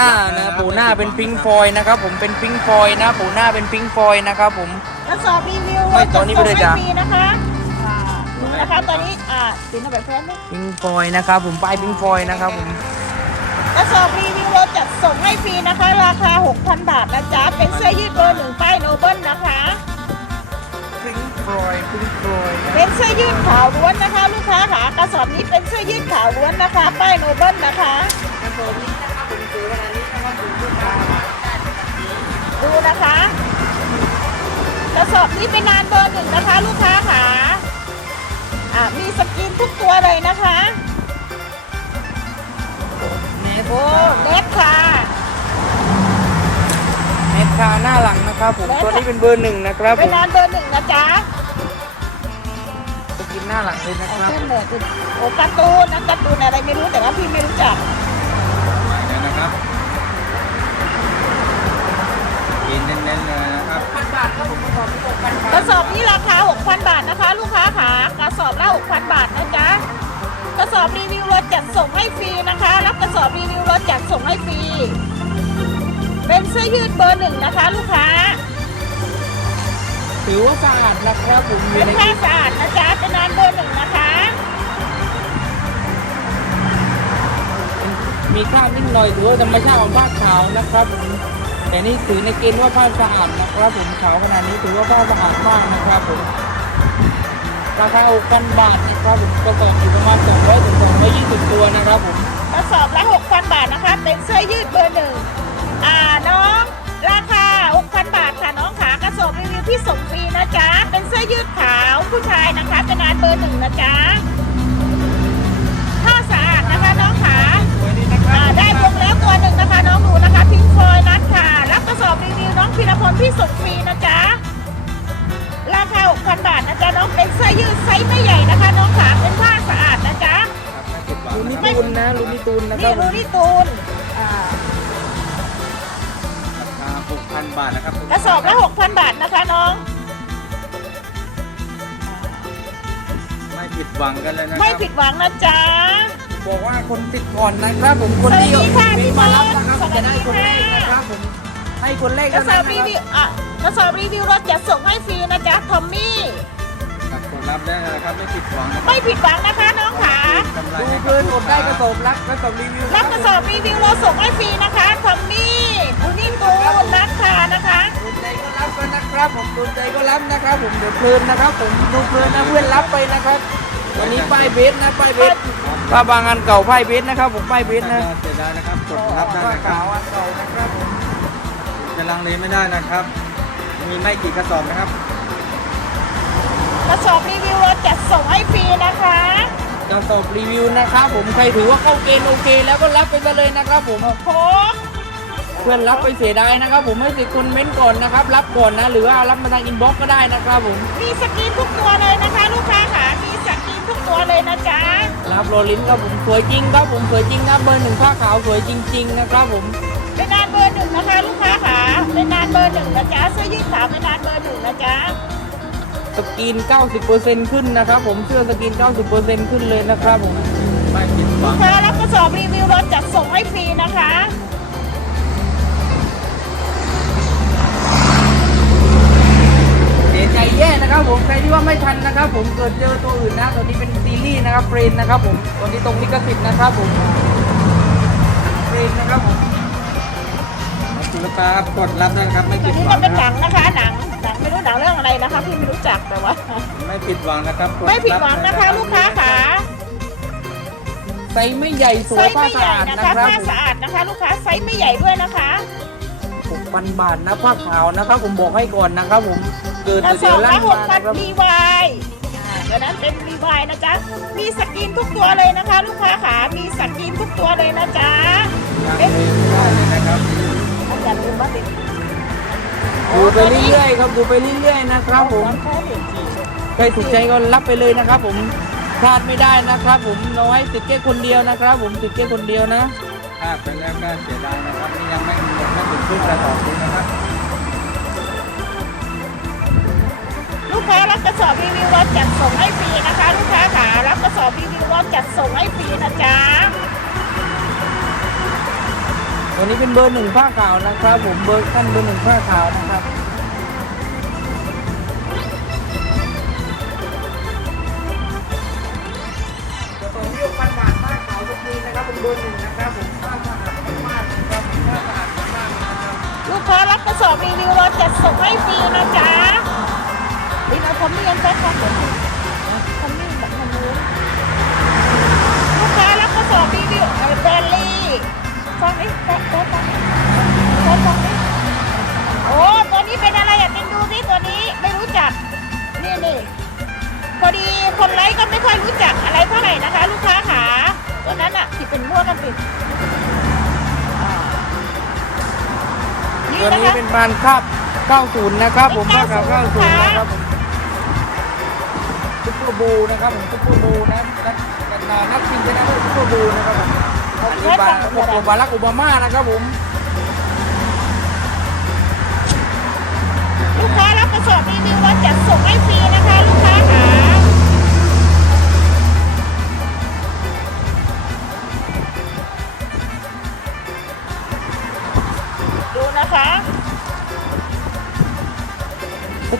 งนะครับปูหน้านะกดรับปูหน้าไม่เป็นผิดพิงหวัฟอยล์นะครับผมเป็นพิงฟอยล์นะปูหน้าเป็นพิงฟอยล์นะครับผม กระสอบรีวิวไม่เราตอนนี้ไม่ได้จ้ะ ฟรีนะคะอ่าดูนะคะตอนนี้อ่าตินเอาแบบแฟนไหมพิงฟอยล์นะครับผมป้ายพิงฟอยล์นะครับผมกระสอบรีวิวเราจัดส่งให้ฟรีนะคะ ราคา 6,000 บาทนะจ๊ะเป็นเสื้อยืดเบอร์หนึ่งป้ายโนเบิลนะคะ พิงฟอยล์พิงฟอยล์เป็นเสื้อยืดขาวล้วนนะคะ ลูกค้าค่ะกระสอบนี้เป็นเสื้อยืดขาวล้วนนะคะ ป้ายโนเบิลนะคะ สอบนี้เป็นนานเบอร์หนึ่งนะคะ ลูกค้าค่ะอ่ามีสกรีนทุกตัวเลยนะคะเนสโอ้เล็กค่ะ เนสคาหน้าหลังนะครับผมเนสตัวนี้เป็นเบอร์หนึ่งนะครับผเป็นมนานเบอร์หนึ่งนะจ๊ะสกินหน้าหลังเลยนะเอาครับขึ้นเลยคือโอ้การ์ตูนนะการ์ตูนอะไรไม่รู้แต่ว่าพี่ไม่รู้จัก กระสอบนี้หกพันกระสอบนี้ราคา 6,000 บาทนะคะ ลูกค้าค่ะกระสอบละ6,000 บาทนะจ๊ะกระสอบรีวิวเราจัดส่งให้ฟรีนะคะ รับกระสอบรีวิวเราจัดส่งให้ฟรี เป็นเสื้อยืดเบอร์หนึ่งนะคะ ลูกค้า ถือว่าสะอาดนะครับผมอเป็ยู่นในผ้าสะอาดนะจ๊ะเป็นนานเบอร์หนึ่งนะคะ มีคราบนิดหน่อยถือว่าธรรมชาติของผ้าขาวนะครับผม แต่นี่ถือในเกณฑ์ว่าผ้าสะอาดนะครับผมขาวขนาดนี้ถือว่าผ้าสะอาดมากนะครับผมราคา6,000บาทนะครับผมกระสอบอยู่ประมาณ200ถึง220ตัวนะครับผมกระสอบละ6,000บาทนะคะเป็นเสื้อยืดเบอร์หนึ่งอ่าน้องราคา6,000บาทค่ะน้องขากระสอบรีวิวที่ส่งฟรีนะจ๊ะเป็นเสื้อยืดขาวผู้ชายนะคะเป็นานเบอร์หนึ่งนะจ๊ะผ้าสะอาดนะคะน้องขา สวยดีนะครัอ่าบได้วงแล้วตัวหนึ่งนะคะน้องดูนะคะพิงฟอยนัดค่ะ รับกระสอบรีวิวน้องพีรพลที่ส่งฟรีนะจ๊ะราคา6,000บาทนะจ๊ะน้องเป็นเสื้อยืดไซส์ไม่ใหญ่นะคะ น้องขาเป็นผ้าสะอาดนะจ๊ะครับไม่ผิดหวังลูนินะครับตูนนะลูนิตูนนะคนี่รับผดูมนี่ตูนอ่าราคา6,000บาทนะครับกระสอบละ6,000บาทนะคะน้อง ไม่ผิดหวังกันเลยนะคไม่รับผิดหวังนะจ๊ะ บอกว่าคนติดก่อนนะครับผมคนที่สวัสดีค่ะมีพี่มาบอรับลนะครับสวัสดีจะได้คนแรกค่ะนะครับผมให้คนแรกกระเท่าสอนั้บนรีนะครับวิวอะกระสอบรีวิวเราจะส่งให้ฟรีนะจ๊ะทอมมี่ครับกดรับได้นะครับไม่ผิดหวังนะครับไม่ผิดหวังนะคะน้องขากำไรดูให้เพกับลินลูอดกได้ค้ากระสอบรักกระสอบรีวิวรับกระสอบรีวิวเราส่งให้ฟรีนะคะทอมมี่ดูนี่ตูนนัดค่ะนะคะสนใจก็รับกันนะครับผมสนใจก็รับนะครับ ผมเดี๋ยวเพลินนะครับ ผมดูเพลินนะเพื่อนรับไปนะครับ วันนี้ป้ายเบสนะป้ายเบส ป้าบางอันเก่าป้ายเบสนะครับผมป้ายเบสนะเสียดายนะครับกดรับได้ป้านะครัขาวบอันเก่านะครับผมจะลังเลไม่ได้นะครับ มีไม่กี่กระสอบนะครับ กระสอบรีวิวเราจัดส่งให้ฟรีนะคะ กระสอบรีวิวนะครับผมใครถือว่าเข้าเกณฑ์โอเค แล้วก็รับไปกันเลยนะครับผมโคกเพื่อนรับไปเสียดายนะครับ ผมให้สิคุณเม้นก่อนนะครับ รับก่อนนะ หรือว่ารับมาทางอินบ็อกซ์ก็ได้นะครับผมมีสกรีนทุกตัวเลยนะคะ ลูกค้าค่ะ มีสกรีนทุกตัวเลยนะจ๊ะ รับโรลินครับผมสวยจริงครับผมสวยจริงนะเบอร์หนึ่งผ้าขาวสวยจริง ๆ นะครับผมเป็นนานเบอร์หนึ่งนะคะลูกค้าค่ะเป็นนานเบอร์หนึ่งนะจ๊ะเสื้อยืดขาวเป็นนานเบอร์หนึ่งนะจ๊ะสกรีน90%ขึ้นนะครับผมเสื้อสกรีน90%ขึ้นเลยนะครับผมไม่ผิดหวัลูงกค้ารับกระสอบรีวิวเราจัดส่งให้ฟรี ครที่ว่าไม่ทันนะครับ ผมเกิดเจอตัวอื่นนะตัวนี้เป็นซีรีส์นะครับเฟรนนะครับผมตัวนี้ตรงลิขสิทธิ์นะครับผมเฟรนนะครับผมคุณลูกค้าครับกดรับได้นะครับไม่ตัผิวดนี้หวัมันงเป็นนะหคนัรับงนะคะ หนัง หนังไม่รู้หนังเรื่องอะไรนะคะพี่ไม่รู้จักแต่ว่า ไม่ผิดหวังนะครับกไม่ผิดรับหวังนะคะลูกค้าค่ะไซส์ไม่ใหญ่สไซวยส์ผ้าไม่สะใหญ่อาดนะนะคะครับผ้าผมสะอาดนะคะ ลูกค้าไซส์ไม่ใหญ่ด้วยนะคะ6,000บาทนะผ้าขาวนะครับ ผมบอกให้ก่อนนะครับผม เกิดกระสเสีอยบลั่ละนหมากพันนะครับรีวายเดี๋ยวนั้นเป็นรีวายนะจ๊ะ มีสกรีนทุกตัวเลยนะคะ ลูกค้าขามีสกรีนทุกตัวเลยนะจ๊ะยังเลยไม่ได้เลยนะครับอย่าลืมว่าเป็นดูไปเรื่อยๆครับดูไปเรื่อยๆนะครับผม ใครถูกใจก็รับไปเลยนะครับ ผมพลาดไม่ได้นะครับ ผมเราให้ติดแค่คนเดียวนะครับ ผมติดแค่คนเดียวนะ พลาดไปแล้วก็เสียดายนะครับนี่ยังไม่หมดไม่ถึงครึ่งกระสอบเลย ลูกค้ารับกระสอบรีวิวเราจัดส่งให้ฟรีนะคะ ลูกค้าขารับกระสอบรีวิวเราจัดส่งให้ฟรีนะจ๊ะตัวนี้เป็นเบอร์หนึ่งผ้าขาวนะครับ ผมเบอร์ขั้นเบอร์หนึ่งผ้าขาวนะครับกระสอบที่พันบาทผ้าขาวทุกทีนะครับเป็นเบอร์หนึ่งนะครับผมผ้าสะอาดมากๆนะครับผ้าสะอาดมากๆนะครับลูกค้ารับกระสอบรีวิวเราจัดส่งให้ฟรีนะจ๊ะ นี่เราเรียนแป๊บครับผมทำนี่แบบทำนู้นลูกค้ารับกระสอบรีวิวเออแบรนลี่ฟังนี่แป๊บแป๊บฟังนี่แป๊บฟังนี่โอ้ตัวนี้เป็นอะไรอะเป็นดูสิตัวนี้ไม่รู้จักนี่นี่พอดีคนไลฟ์ก็ไม่ค่อยรู้จักอะไรเท่าไหร่นะคะ ลูกค้าขาตัวนั้นอะที่เป็นมั่วกันปิดอ่านี่ตัวนี้เป็นบานคาบ90 นะครับ ผมผ้าขาว90 90นะครับผม ปอร์บูนะครับผมซุปเปอร์บูนะนักนักชิงชนะเลิศซุปเปอร์บูนะครับผมอันนี้บาร์โอบารักโอบามานะครับผมลูกค้ารับกระสอบรีวิวเราจัดส่งให้ฟรีนะคะลูก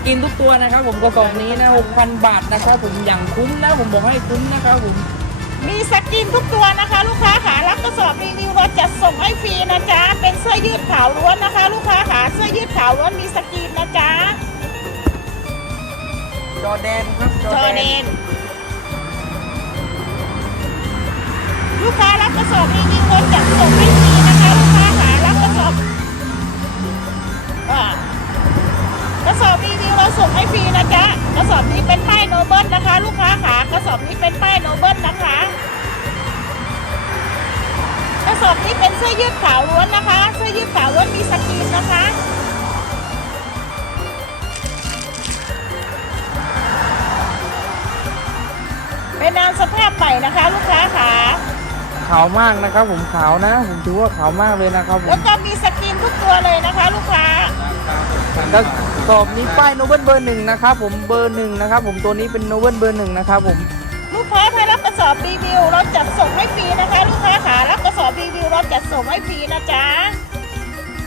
กินทุกตัวนะครับ ผมกระสอบนี้นะ6,000 บาทนะครับผมอย่างคุ้มนะผมบอกให้คุ้มนะครับผมมีสกินทุกตัวนะคะ ลูกค้าค่ะรับกระสอบรีวิวเราจัดส่งให้ฟรีนะจ๊ะเป็นเสื้อยืดขาวล้วนนะคะ ลูกค้าค่ะเสื้อยืดขาวล้วนมีสกินนะจ๊ะจอแดนครับจอเนนลูกค้ารับกระสอบรีวิวเราจัดส่งให้ สอบรีวิวเราส่งให้ฟรีนะจ๊ะกระสอบนี้เป็นป้ายโนเบิลนะคะ ลูกค้าค่ะกระสอบนี้เป็นป้ายโนเบิลนะคะกระสอบนี้เป็นเสื้อยืดขาวล้วนนะคะ เสื้อยืดขาวล้วนมีสกรีนนะคะเป็นนามสภาพใหม่นะคะ ลูกค้าค่ะขาวมากนะครับ ผมขาวนะผมถือว่าขาวมากเลยนะครับผแล้วมก็มีสกรีนทุกตัวเลยนะคะ ลูกค้า กระสอบนี้ป้ายโนเบิลเบอร์หนึ่งนะครับผมเบอร์หนึ่งนะครับผมตัวนี้เป็นโนเบิลเบอร์หนึ่งนะครับผมลูกค้าถ้ารับกระสอบรีวิวเราจัดส่งให้ฟรีนะคะ ลูกค้าค่ะรับกระสอบรีวิวเราจัดส่งให้ฟรีนะจ๊ะ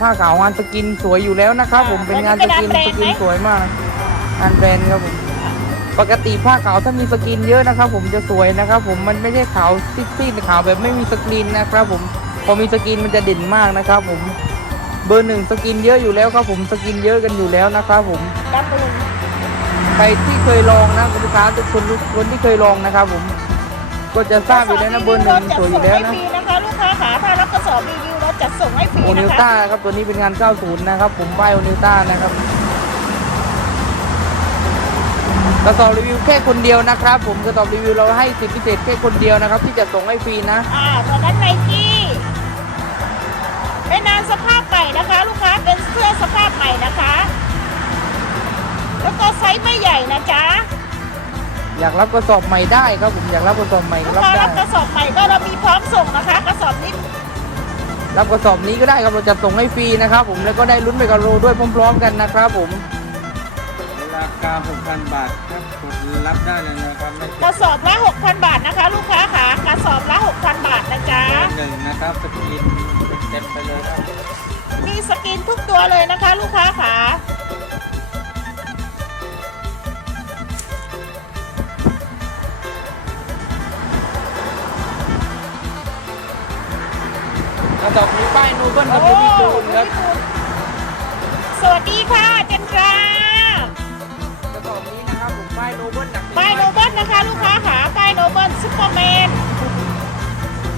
ผ้าขาวงานสกินสวยอยู่แล้วนะครับผมเป็นงานสกินวันนี้สเป็นงานแบรนด์ไหมกินสวยมากงานแบรนด์ครับผมปกติผ้าขาวถ้ามีสกินเยอะนะครับ ผมจะสวยนะครับ ผมมันไม่ใช่ขาวซีดๆขาวแบบไม่มีสกินนะครับ ผมพอมีสกินมันจะเด่นมากนะครับ ผม เบอร์หนึ่งสกินเยอะอยู่แล้วครับผมสกินเยอะกันอยู่แล้วนะครับผมรับไปเลยใครที่เคยลองนะคุณลูกค้าทุกคนทุกคนที่เคยลองนะครับผมก็จะทราบอยู่แล้วนะเบอร์หนึ่งสวยอยู่แล้วนะเราจัดส่งให้ฟรีนะคะลูกค้าค่ะถ้ารับกระสอบรีวิวเราจัดส่งให้ฟรีโอนินะวคะต้าครับตัวนี้เป็นงาน 90 นะครับ ผมป้ายโอนิวต้านะครับกระสอบรีวิวแค่คนเดียวนะครับ ผมกระสอบรีวิวเราให้สิทธิพิเศษแค่คนเดียวนะครับ ที่จะส่งให้ฟรีนะ อ่าตอนนั้นไนกี้เป็นนานสภาพให ม่นะคะ ลูกค้าเป็นเสื้อสภาพใหม่นะคะ แล้วก็ไซส์ไม่ใหญ่นะจ๊ะอยากรับกระสอบใหม่ได้ครับผมอยากรับกระสอบใหม่ลูกรับค้าได้รับกระสอบใหม่ก็เรามีพร้อมส่งนะคะ กระสอบนี้รับกระสอบนี้ก็ได้ครับเราจะส่งให้ฟรีนะครับผมแล้วก็ได้ลุ้นไปกับโรด้วยพร้อม ๆ กันนะครับผมราคา 6,000 บาทครับกดรับได้เลยนะครับไม่กเกิระสอบละ6,000 บาทนะคะ ลูกค้าค่ะก นทุกตัวเลยนะคะ ลูกค้าค่ะกระสอบนี้ป้ายนูเบิลกับลูบิจูนครับสวัสดีค่ะเจนตรากระสอบนี้นะครับผมป้ายโนเบิลหนักป้ายโนเบิลนะคะ ลูกค้าค่ะป้ายโนเบิลซุปเปอร์แมน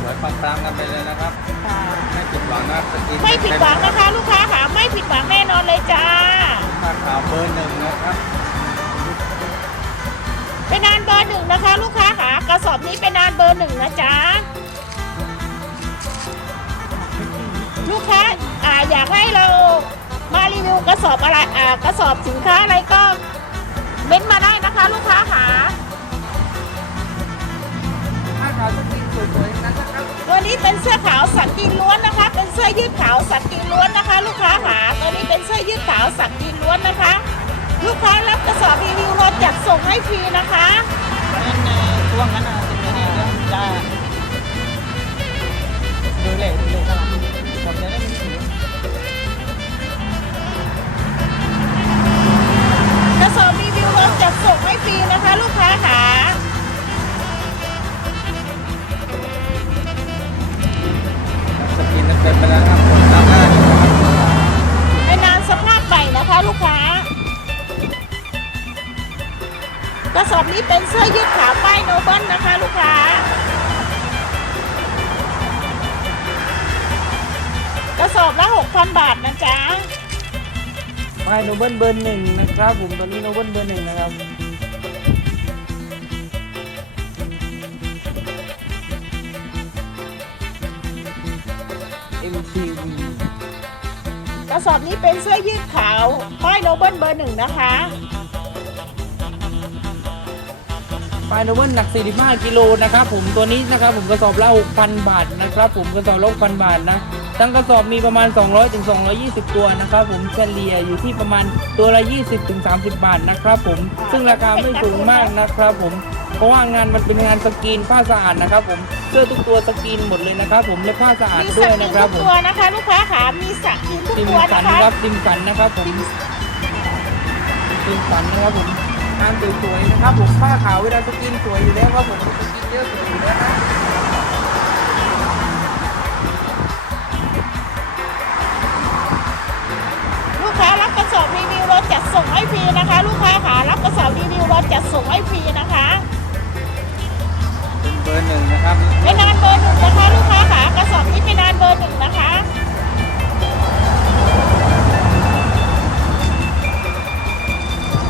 สวยปังตามกันไปเลยนะครับ ไม่ผิดหวังนะครับสกินไม่ผิดหวังนะคะ ลูกค้าค่ะไม่ผิดหวังแน่นอนเลยจ้าผ้าขาวเบอร์หนึ่งนะครับเป็นนานเบอร์หนึ่งนะคะ ลูกค้าค่ะกระสอบนี้เป็นนานเบอร์หนึ่งนะจ๊ะลูกค้าอ่าอยากให้เรามารีวิวกระสอบอะไรอ่ากระสอบสินค้าอะไรก็เม้นต์มาได้นะคะ ลูกค้าค่ะผ้าขาว ตัวนี้เป็นเสื้อขาวสักกินล้วนนะคะ เป็นเสื้อยืดขาวสักกินล้วนนะคะ ลูกค้าขาตัวนี้เป็นเสื้อยืดขาวสักกินล้วนนะคะ ลูกค้ารับกระสอบรีวิวรถจัดส่งให้ฟรีนะคะในไช่วงนั้นเป็นยังไงจ้าดูเลยดูเลยครับผมจะได้มีถืกระสอบรีวิวรถจัดส่งให้ฟรีนะคะ ลูกค้าค่ะ เป็นไปแล้วครับคนรับได้ไปนานสภาพใหม่นะคะลูกค้ากระสอบนี้เป็นเสื้อยืดขาป้ายโนเบิลนะคะลูกค้ากระสอบละ6,000 บาทนะจ๊ะป้ายโนเบิลเบอร์หนึ่งนะครับผมตอนนี้โนเบิลเบอร์หนึ่งนะครับ ระสอบนี้เป็นเสื้อยืดขาวป้ายโนเบิลเบอร์หนึ่งนะคะป้ายโนเบิลหนัก 45 กิโลนะครับผมตัวนี้นะครับผมกระสอบละ6,000 บาทนะครับผมกระสอบละ6,000 บาทนะทั้งกระสอบมีประมาณ 200ถึง220 ตัวนะครับผมเฉลี่ยอยู่ที่ประมาณตัวละ 20ถึง30 บาทนะครับผมซึ่งราคาไม่สูงมากนะครับผม เพราะว่างานมันเป็นงานสกรีนผ้าสะอาดนะครับ ผมเสื้อทุกตัวสกรีนหมดเลยนะครับ ผมและผ้าสะอาดมีด้สัวยกกินนะครัทุบกผมตัวนะคะลูกค้าขามีสักกินทุกติมตัวสันะนคะครับติมสันนะครับ ผมติมสันนะครับผมงานสวยๆนะครับ ผมผ้าขาวเวลาสกรีนสวยอยู่แล้วครับผมสกรีนเยอะสวยอยู่แล้วนะลูกค้ารับกระสอบรีวิวเราจัดส่งให้ฟรีนะคะ ลูกค้าขารับกระสอบรีวิวเราจัดส่งให้ฟรีนะคะ เป็นเบอร์หนึ่งนะครับเป็นงานเบอร์หนึ่งนะคะลูกค้าขากระสอบนี้เป็นงานเบอร์หนึ่งนะคะ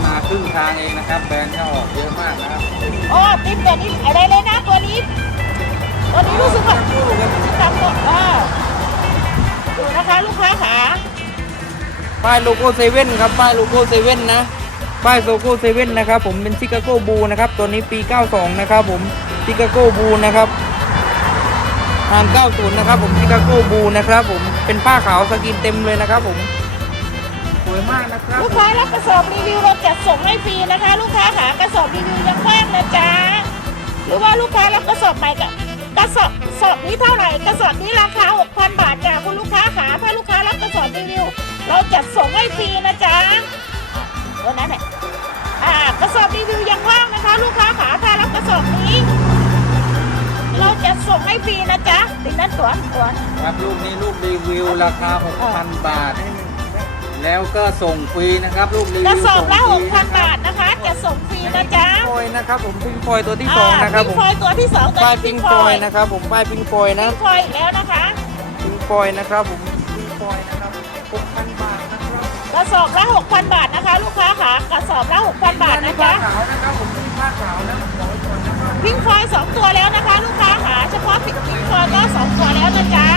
มาครึ่งทางเองนะครับ แบรนด์ก็ออกเยอะมากนะครับโอ้ติมตัวนี้อะไรเลยนะตัวนี้ตัวนี้รู้สึกว่าจำตัวเออดูนะคะลูกค้าขาป้ายโลโก้เซเว่นครับป้ายโลโก้เซเว่นนะป้ายโลโก้เซเว่นนะครับผมเป็นชิคาโกบูนะครับตัวนี้ปี 92 นะครับผม ชิคาโกบูนะครับตาม90นะครับผมชิคาโกบูนะครับผมเป็นผ้าขาวสกรีนเต็มเลยนะครับผมสวยมากนะครับลูกค้ารับกระสอบรีวิวเราจัดส่งให้ฟรีนะคะ ลูกค้าขากระสอบรีวิวยังว่างนะจ๊ะหรือว่าลูกค้ารับกระสอบใหม่กับกระสอบสอบนี้เท่าไหร่กระสอบนี้ราคา 6,000 บาทจ้ะคุณลูกค้าขาถ้าลูกค้ารับกระสอบรีวิว เราจัดส่งให้ฟรีนะจ๊ะตัวนั้นแหละอ่ากระสอบรีวิวยังว่างนะคะ ลูกค้าขาถ้ารับกระสอบนี้ เราจะส่งให้ฟรีนะจ๊ะติดนั้นตัวตัวครับลูกนี้ลูกรีวิวราคา 6,000 บาท แล้วก็ส่งฟรีนะครับ ลูกรีกระวิวสอบละส่งฟรี6,000 บาทนะคะ จะส่งฟรีนะจ๊ะพิงฟอยนะครับผมพิงฟอยตัวที่สองนะครับพิผงมฟอยตัวที่สองตัวป้ายนี้พิงฟอยนะครับผมป้ายพิงฟอยนะพิงฟอยอีกแล้วนะคะ พิงฟอยนะครับผมพิงฟอยนะครับ6,000 บาทนะครับกระสอบละ6,000 บาทนะคะ ลูกค้าค่ะกระสอบละ6,000 บาทนะผ้าจ๊ะขาวนะครับผมมีผ้าขาวนะผมบอกไว้ก่อนนะครับ พิงฟอยสองตัวแล้วนะคะ ลูกค้าค่ะเฉพาะพิงฟอยก็สองตัวแล้วนะจ๊ะ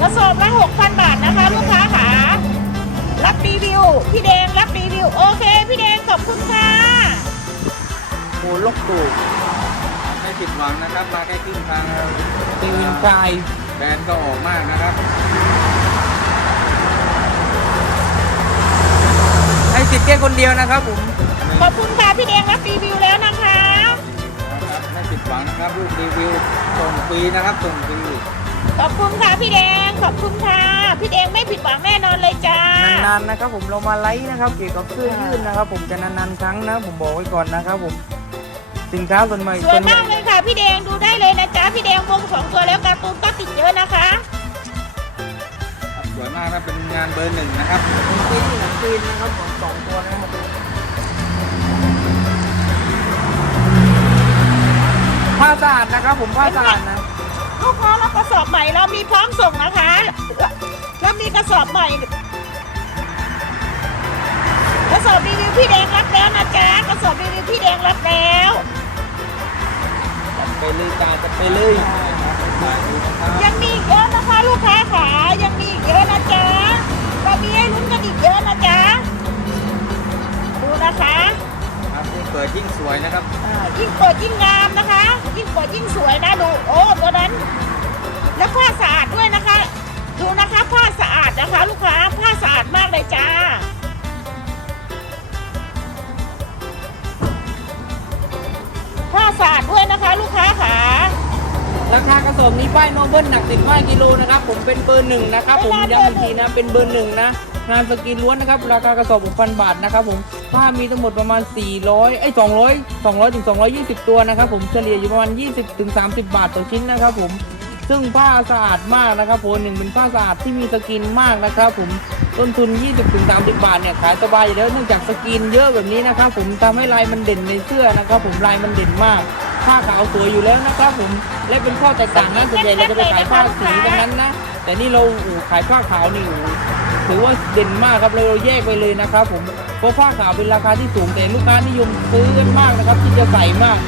กระสอบละ6,000บาทนะคะ ลูกค้าค่ะรับรีวิวพี่แดงรับรีวิวโอเค พี่แดงขอบคุณค่ะโอ้ลกตูกไม่ผิดหวังนะครับ มาแค่ครึ่งทางแล้วตีวินกายแบรนด์ก็ออกมากนะครับ ให้ สิทธิ์แค่คนเดียวนะครับผมขอบคุณค่ะพี่แดงรับรีวิวแล้วนะคะนะครับไม่ผิดหวังนะครับลูกรีวิวส่งฟรีนะครับส่งฟรีขอบคุณค่ะพี่แดงขอบคุณค่ะพี่แดงไม่ผิดหวังแน่นอนเลยจ้านานๆนะครับผมเรามาไลฟ์นะครับเกี่ยวกับเสื้อยืดนะครับ ผมจะนานๆครั้งนะผมบอกไว้ก่อนนะครับผมสินค้าส่วนใหม่สวยมากเลยค่ะพี่แดงดูได้เลยนะจ๊ะพี่แดงวงสองตัวแล้วการ์ตูนก็ติดเยอะนะคะครับ สวยมากนะเป็นงานเบอร์หนึ่งนะครับตีนตีนนะครับผมสองตัวนะครับผ้าสะอาดนะครับผมผ้าสะอาดนะลูกค้ารับกระสอบใหม่เรามีพร้อมส่งนะคะแล้วมีกระสอบใหม่กระสอบรีวิวพี่แดงรับแล้วนะจ๊ะกระสอบรีวิวพี่แดงรับแล้วไปเลยจ้าจะไปเลย ปิดยิ่งสวยนะครับอ่ายิ่งเปิดยิ่งงามนะคะ ยิ่งเปิดยิ่งสวยนะดูโอ้ตัวนั้น แล้วผ้าสะอาดด้วยนะคะ ดูนะคะผ้าสะอาดนะคะ ลูกค้าผ้าสะอาดมากเลยจ้าผ้าสะอาดด้วยนะคะลูกค้าขาราคากระสอบนี้ป้ายโนเบิลหนัก15กิโลนะครับผมเป็นเบอร์หนึ่งนะครับผมย้ำอีกทีนะเป็นเบอร์หนึ่งนะงานสกรีนล้วนนะครับราคากระสอบ6,000 บาทนะครับผม ผ้ามีทั้งหมดประมาณ 400ไอ้ย200 200ถึง220 ตัวนะครับผมเฉลี่ยอยู่ประมาณ 20ถึง30 บาทต่อชิ้นนะครับผมซึ่งผ้าสะอาดมากนะครับผมหนึ่งเป็นผ้าสะอาดที่มีสกินมากนะครับผมต้นทุน 20-30 บาทเนี่ยขายสบายอยู่แล้วเนื่องจากสกินเยอะแบบนี้นะครับผมทำให้ลายมันเด่นในเสื้อนะครับผมลายมันเด่นมากผ้าขาวสวยอยู่แล้วนะครับผมและเป็นข้อแตกต่างนะส่วนใหญ่เราจะไปขายผ้าสีดังนั้นนะแต่นี่เราขายผ้าขาวนี่ ถือว่าเด่นมากครับเราเราแยกไปเลยนะครับ ผมเพราะผ้าขาวเป็นราคาที่สูงแต่ลูกค้านิยมซื้อกันมากนะครับ ที่จะใส่มาก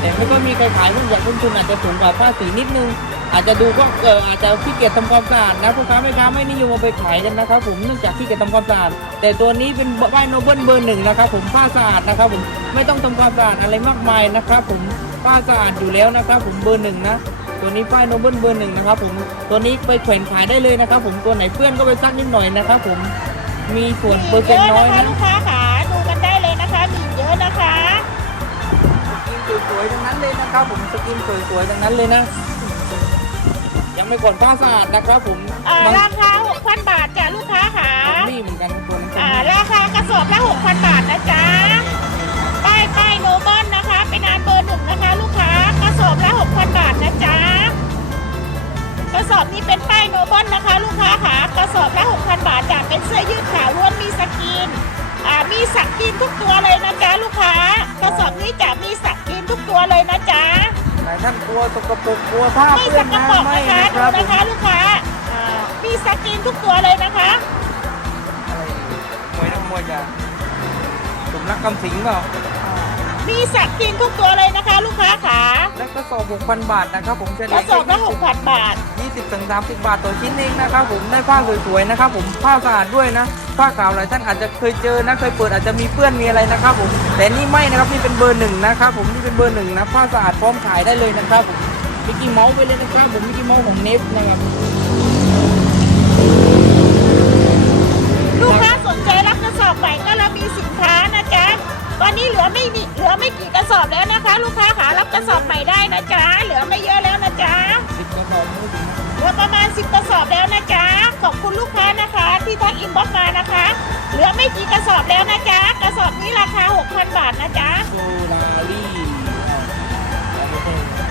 แต่ไม่ก็มีใครขายเนื่องจากต้นทุนอาจจะสูงกว่าผ้าสีนิดนึง อาจจะดูก็เอออาจจะขี้เกียจทำความสะอาดนะพ่อค้าแม่ค้าไม่นิยมเอาไปขายกันนะครับ ผมเนื่องจากขี้เกียจทำความสะอาดแต่ตัวนี้เป็นป้ายโนเบิลเบอร์หนึ่งนะครับ ผมผ้าสะอาดนะครับ ผมไม่ต้องทำความสะอาดอะไรมากมายนะครับ ผมผ้าสะอาดอยู่แล้วนะครับ ผมเบอร์หนึ่งนะ ตัวนี้ป้ายโนเบิลเบอร์หนึ่งนะครับผมตัวนี้ไปแขวนขายได้เลยนะครับ ผมตัวไหนเพื่อนก็ไปซักนิดหน่อยนะครับผมมีส่วนเปอร์เยเซ็นอะต์น้อยนะคะนะลูกค้าขาดูกันได้เลยนะคะมีเยอะนะคะสกินสวยๆทั้งนั้นเลยนะครับ ผมสกินสวยๆทั้งนั้นเลยนะยังไม่ก่อนผ้าสะอาดนะครับผมอ่าบางราคา6,000บาทจ้ะลูกค้าขานี่เหมือนกันตัวนั้นอ่าราคากระสอบละ6,000บาทนะจ๊ะป้ายป้ายโนบอนนะคะ เป็นงานเบอร์หนึ่งนะคะลูกค้ากระส อบละ6,000 บาทนะจ๊ะกระสอบนี้เป็นป้ายโนบอนนะคะ ลูกค้าขากระสอบละ6,000 บาทจ้ะเป็นเสื้อยืดขาวล้วนมีสกรีนอ่ามีสักกินทุกตัวเลยนะจ๊ะลูกค้ากระสอบนี้จะมีสักกินทุกตัวเลยนะจ๊ะหลายท่านกลัวสกปรกกลัวผ้าไม่เปื้สอนกนะปรกไม่นะคะนะคดูรับผมนะคะลูกค้าอ่ามีสกรีนทุกตัวเลยนะคะ อะไรมวยนักมวยจะสมรักคำสิงเปล่า มีสักกินทุกตัวเลยนะคะ ลูกค้าขาและกระสอบ6,000 บาทนะครับผมเฉกลี่ระยสอบละ6,000 บาท 20ถึง30 บาทต่อชิ้นเองนะครับผมได้ผ้าสวยๆนะครับผมผ้าสะอาดด้วยนะ ผ้าขาวหลายท่านอาจจะเคยเจอนะเคยเปิดอาจจะมีเปื้อนมีอะไรนะครับผมแต่นี่ไม่นะครับนี่เป็นเบอร์หนึ่งนะครับผมนี่เป็นเบอร์หนึ่งนะผ้าสะอาดพร้อมขายได้เลยนะครับผมมิกกี้เมาส์ไปเลยนะครับผมมิกกี้เมาส์ของเนฟนะครับ สนใจรับกระสอบใหม่ก็เรามีสินค้านะจ๊ะตอนนี้เหลือไม่มีเหลือไม่กี่กระสอบแล้วนะคะ ลูกค้าขารับกระสอบใหม่ได้นะจ๊ะเหลือไม่เยอะแล้วนะจ๊ะสิบกระสอบเหลือประมาณ10กระสอบแล้วนะจ๊ะขอบคุณลูกค้านะคะ ที่ทักอินบ็อกมานะคะ เหลือไม่กี่กระสอบแล้วนะจ๊ะกระสอบนี้ราคา6,000บาทนะจ๊ะโซลารี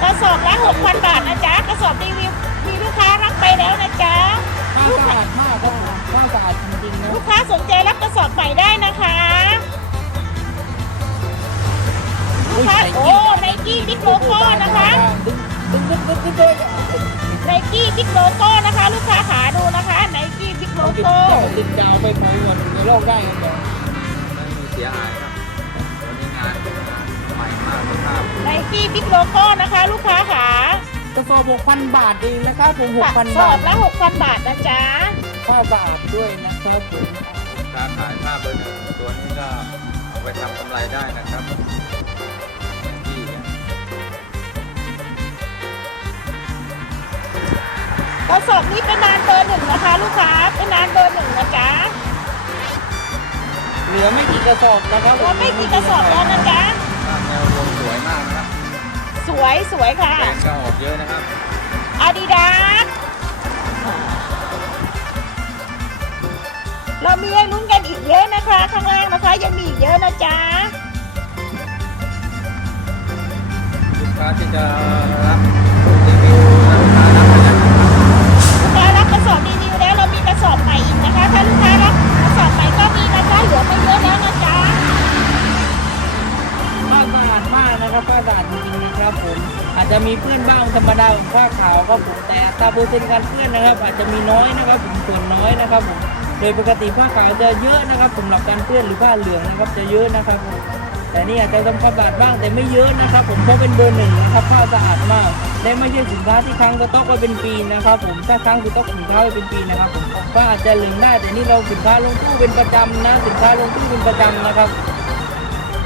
กระสอบละ6,000บาทนะจ๊ะกระสอบรีวิวมีลูกค้ารับไปแล้วนะจ๊ะ สะอาดมากครับผมผ้าสะอาดจริงๆนะลูกค้าสนใจรับกระสอบใหม่ได้นะคะลูกค้าโอ้ไนกี้บิ๊กโลโก้นะคะดึงดึงดึงดึงดึงดึงไนกี้บิ๊กโลโก้นะคะ ลูกค้าขาดูนะคะไนกี้บิ๊กโลติดโก้ดาวติดดาวไปพอยวันในโลกได้กันเลยไม่มีเสียหายครับวันนี้งานเป็นงานใหม่มากภาพไนกี้บิ๊กโลโก้นะคะ ลูกค้าขา กระสอบ6,000 บาทเองนะครับผมกระ6,000สอบาบทละ6,000บาทนะจ๊ะผ้าสะอาดด้วยนะครับผมการขายผ้าเบอร์หนึ่งตัวนี้ก็เอาไปทำกำไรได้นะครับที่เนี่ยกระสอบนี้เป็นนานเบอร์หนึ่งนะคะ ลูกค้าเป็นนานเบอร์หนึ่งนะจ๊ะเหลือไม่กี่กระสอบนะครับเหลือไม่กี่กระสอบแล้วนะจ๊ะ วยสวยค่ะแบรนด์ก็ออกเยอะนะครับ อาดิดาสเรามีให้ลุ้นกันอีกเยอะนะคะ ข้างล่างนะคะยังมีอีกเยอะนะจ๊ะลูกค้าที่จะรับรีวิวและลูกค้ารับนะครับลูกค้ารับกระสอบรีวิวแล้วเรามีกระสอบใหม่อีกนะคะ ถ้าลูกค้ารับกระสอบใหม่ก็มีนะคะเหลือไม่เยอะแล้วนะจ๊ะ นะครับผ้าสะอาดจริงๆนะครับผมอาจจะมีเพื่อนบ้างธรรมดาข้าขาวครับผมแต่ตาเปอร์เซ็นต์การเพื่อนนะครับ อาจจะมีน้อยนะครับผมส่วนน้อยนะครับผมโดยปกติผ้าขาวจะเยอะนะครับสำหรับการเปื้อนหรือผ้าเหลืองนะครับจะเยอะนะครับผมแต่นี่อาจจะทำความสะอาดบ้างแต่ไม่เยอะนะครับ ผมเพราะเป็นเบอร์หนึ่งนะครับผ้าสะอาดมากและไม่ใช่สินค้าที่ค้างสต็อกไว้เป็นปีนะครับ ผมถ้าค้างสต็อกสินค้าไว้เป็นปีนะครับผมผ้าอาจจะเหลืองได้แต่นี่เราสินค้าลงตู้เป็นประจำนะสินค้าลงตู้เป็นประจำนะครับ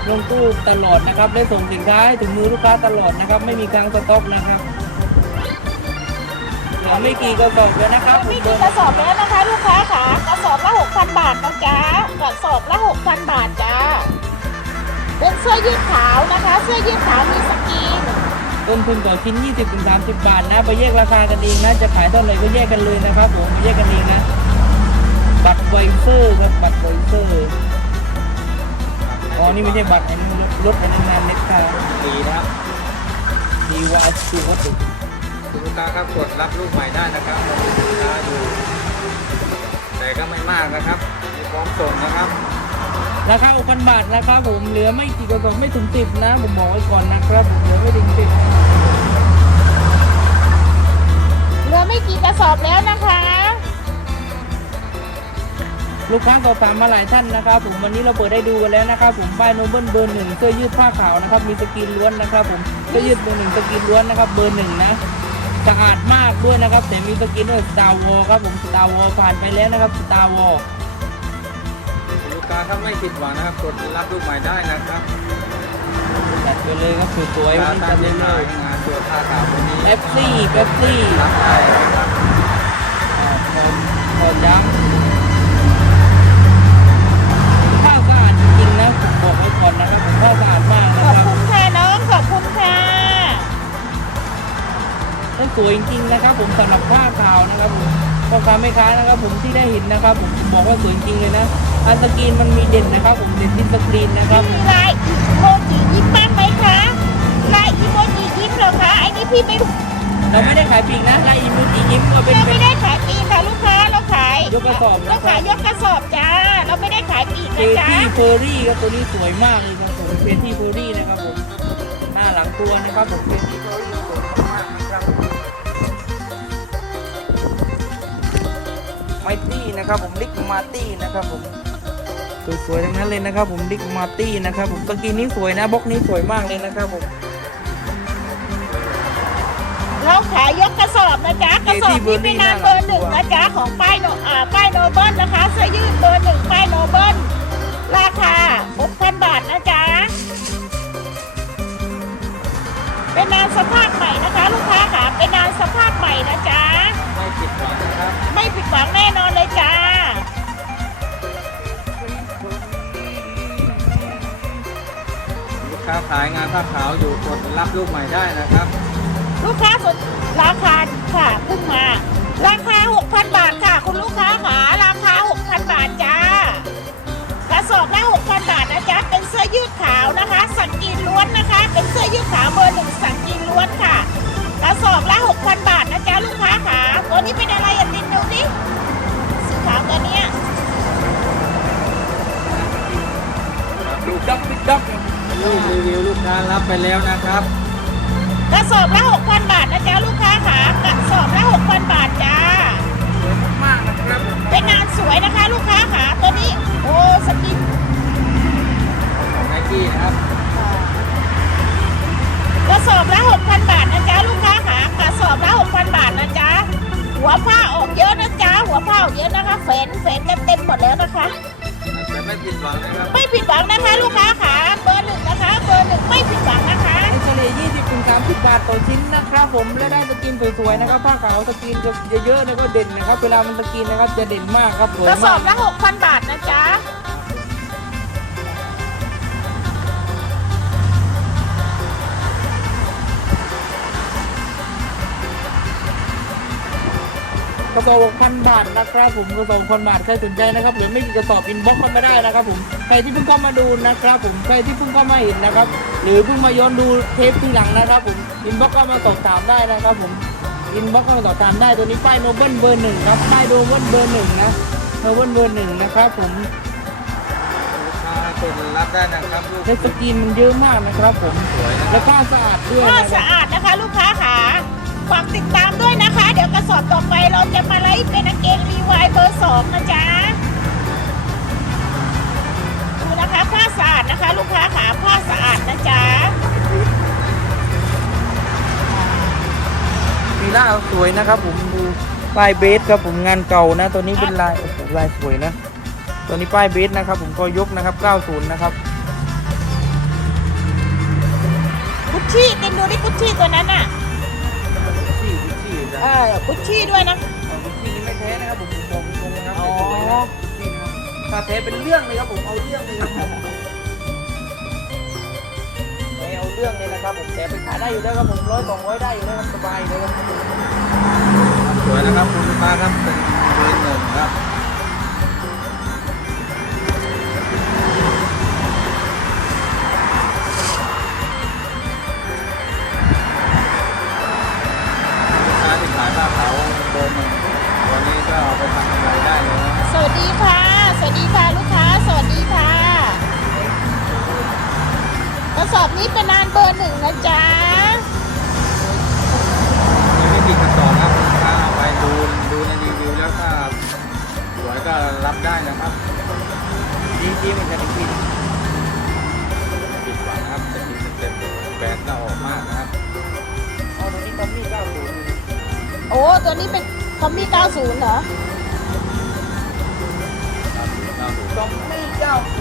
ลงตู้ตลอดนะครับได้ส่งสินค้าให้ถึงมือลูกค้าตลอดนะครับ ไม่มีค้างสต็อกนะครับเหลือไม่กี่กระสอบแล้วนะครับเรามีกี่กระสอบแล้วนะคะ ลูกค้าค่ะกระสอบละ6,000 บาทนะจ๊ะกระสอบละ6,000 บาทจ้าเป็นเสื้อยืดขาวนะคะเสื้อยืดขาวมีสกรีนต้นทุนต่อชิ้น 20-30 บาทนะไปแยกราคากันเองนะจะขายเท่าไหร่ก็แยกกันเลยนะครับผมไปแยกกันเองนะบัตรไวเซอร์ครับบัตรไวเซอร์ อ๋อ นี่ไม่ใช่บัตรอันนี้รถพนักงานเน็ตค่ะฟรีนะครับดีว่าคือวัตถุคุณลูกค้าครับกดรับลูกใหม่ได้นะครับเรามีสินค้าอยู่ แต่ก็ไม่มากนะครับ มีพร้อมส่งนะครับ ราคา6,000บาทนะครับผมเหลือไม่กี่กระสอบไม่ถึงสิบนะ ผมบอกไว้ก่อนนะครับผมเหลือไม่ถึงสิบเหลือไม่กี่กระสอบแล้วนะคะ ลูกค้าสอบถามมาหลายท่านนะครับ ผมวันนี้เราเปิดได้ดูกันแล้วนะครับ ผมป้ายโนเบิลเบอร์หนึ่งเสื้อยืดผ้าขาวนะครับมีสกรีนล้วนนะครับ ผมเสื้อยืดเบอร์หนึ่งสกรีนล้วนนะครับ เบอร์หนึ่งนะสะอาดมากด้วยนะครับ แต่มีสกรีนด้วยสตาร์วอลครับผมสตาร์วอลผ่านไปแล้วนะครับสตาร์วอลลูกค้าครับไม่ผิดหวังนะครับกดรับลูกใหม่ได้นะครับจัดไปเลยครับสวยๆร้าวันนนี้ตาจัมดเดเลยนมาร์กงานตัวผ้าขาววันนี้เอฟซี่เป๊ปซี่รับได้นะครับ ค้าแม่ค้านะครับ ผมที่ได้เห็นนะครับ ผมบอกว่าสวยจริงเลยนะอันสกรีนมันมีเด่นนะครับ ผมเด่นที่สกรีนนะครับมีลายอีโมจิยิ้มบ้างไหมคะลายอีโมจิยิ้มเหรอคะไอ้นี่พี่ไม่รู้เราไม่ได้ขายปีกนะลายอิมูจิยิ้มก็เป็นเราเป็ไม่นได้ขายปีกค่ะลูกค้าเราขายยกกระสอบนะครับเราขายยกกระสอบจ้าเราไม่ได้ขายปีกเคนะจ๊ะที่เฟอร์รี่ครับตัวนี้สวยมากเลยครับผมเคที่เฟอร์รี่นะครับผมหน้าหลังตัวนะครับผมเคที่เฟอร์รี่ นะครับผมลิกมาตี้นะครับผมสวยๆทั้งนั้นเลยนะครับ ผมลิกมาตี้นะครับ ผมตะกี้นี้สวยนะบล็อกนี้สวยมากเลยนะครับผมเราขายยกกระสอบนะจ๊ะกระสอบนี้เป็นนามเบอร์หนึ่งนะจ๊ะของป้ายโนอ่าป้ายโนเบิลนะคะเสื้อยืดเบอร์หนึ่งป้ายโนเบิลราคา6,000บาทนะจ๊ะเป็นงานสภาพใหม่นะคะ ลูกค้าค่ะเป็นงานสภาพใหม่นะจ๊ะไม่ ผิดหวังนะครับไม่ผิดหวังแน่นอนเลยจ้า ลูกค้าขายงานผ้าขาวอยู่กดรับลูกใหม่ได้นะครับ ลูกค้าสนราคาค่ะเพิ่งมา ราคา 6,000 บาทค่ะ คุณลูกค้าค่ะราคา 6,000 บาทจ้ากระสอบละ6,000 บาทนะจ๊ะเป็นเสื้อยืดขาวนะคะ สังกีล้วนนะ ค้ารับไปแล้วนะครับกระสอบละ6,000 บาทนะจ๊ะลูกค้าค่ะกระสอบละ6,000 บาทจ้าสวยมากๆนะครับผมเป็นงานสวยนะคะ ลูกค้าค่ะตัวนี้ โอ้สกินของไนกี้นะครับกระสอบละ6,000 บาทนะจ๊ะลูกค้าค่ะกระสอบละ6,000 บาทนะจ๊ะหัวผ้าออกเยอะนะจ๊ะหัวผ้าออกเยอะนะคะเฟนเฟนกันเต็มหมดแล้วนะคะแต่ ไม่ผิดหวังนะครับไม่ผิดหวังนะคะ ลูกค้าค่ะเบอร์หนึ่งนะคะ เบอร์หนึ่งไม่ผิดหวังนะคะเฉลี่ย20ถึง30บาทต่อชิ้นนะครับผมและได้สกรีนสวยๆนะครับผ้าขาวสกรีนเยอะๆแล้วก็เด่นนะครับ เวลามันสกรีนนะครับจะเด่นมากครับสวยกระสอมาบกละ6,000 บาทนะจ๊ะ ระสอบ6,000 บาทนะครับผมกระสอบ6,000บาทใครสนใจนะครับหรือไม่มีกระสอบอินบ็อกซ์เข้ามาได้นะครับผมใครที่เพิ่งเข้ามาดูนะครับผมใครที่เพิ่งเข้ามาเห็นนะครับ หรือเพิ่งมาย้อนดูเทปทีหลังนะครับผมอินบ็อกซ์ก็มาสอบถามได้นะครับผมอินบ็อกซ์ก็มาสอบถามได้ตัวนี้ป้ายโนเบิลเบอร์หนึ่งครับป้ายโนเบิลเบอร์หนึ่งนะโนเบิลเบอร์หนึ่งนะครับผมลูกค้ากดรับได้นะครับลูกในสกรีนมันเยอะมากนะครับผมสวยนะคแล้รัวบผ้าสะอาดด้วยผ้านะคสะรับอาดนะคะ ลูกค้าค่ะฝากติดตามด้วย สอบต่อไปเราจะมาไลฟ์เป็นกางเกงรีวายเบอร์สองนะจ๊ะดูนะคะผ้าสะอาดนะคะ ลูกค้าค่ะผ้าสะอาดนะจ๊ะมีล่าสวยนะครับผมดูป้ายเบสครับผมงานเก่านะ ตัวนี้เป็นลายโอ้โหลายสวยนะตัวนี้ป้ายเบสนะครับ ผมก็ยกนะครับ 90 นะครับกุชชี่ตินดูดิกุชชี่ตัวนั้นอะที่ที่นะ เออกุชชี่ด้วยนะที่นี้ไม่แท้นะครับผมผมบอกตรงๆนะครับอ๋อสวยนะถ้าแท้เป็นเรื่องเลยครับผมเอาเรื่องเลยครับผมแท้เอาเรื่องเลยนะครับผมแท้ไปขายได้อยู่แล้วครับผมร้อยสองร้อยได้อยู่แล้วครับสบายเลยครับสวยนะครับคุณลูกค้าครับเป็นเบอร์หนึ่งครับ อบนี้เป็นนานเบอร์หนึ่งนะจ๊ะมีไม่ติดกระสอบครับถ้าเอาไปดูดูในรีวิวแล้วถ้าสวยก็รับได้นะครับดีดีมันจะได้กินผิดหวังนะครับจะกินเต็มๆแบรนด์ก็ออกมากนะครับเอาตัวนี้ตอมมี่เก้าศูนย์โอ้ตัวนี้เป็นคอมมี่90เหรอครับเราดูตอมมี่เก้าศูนย์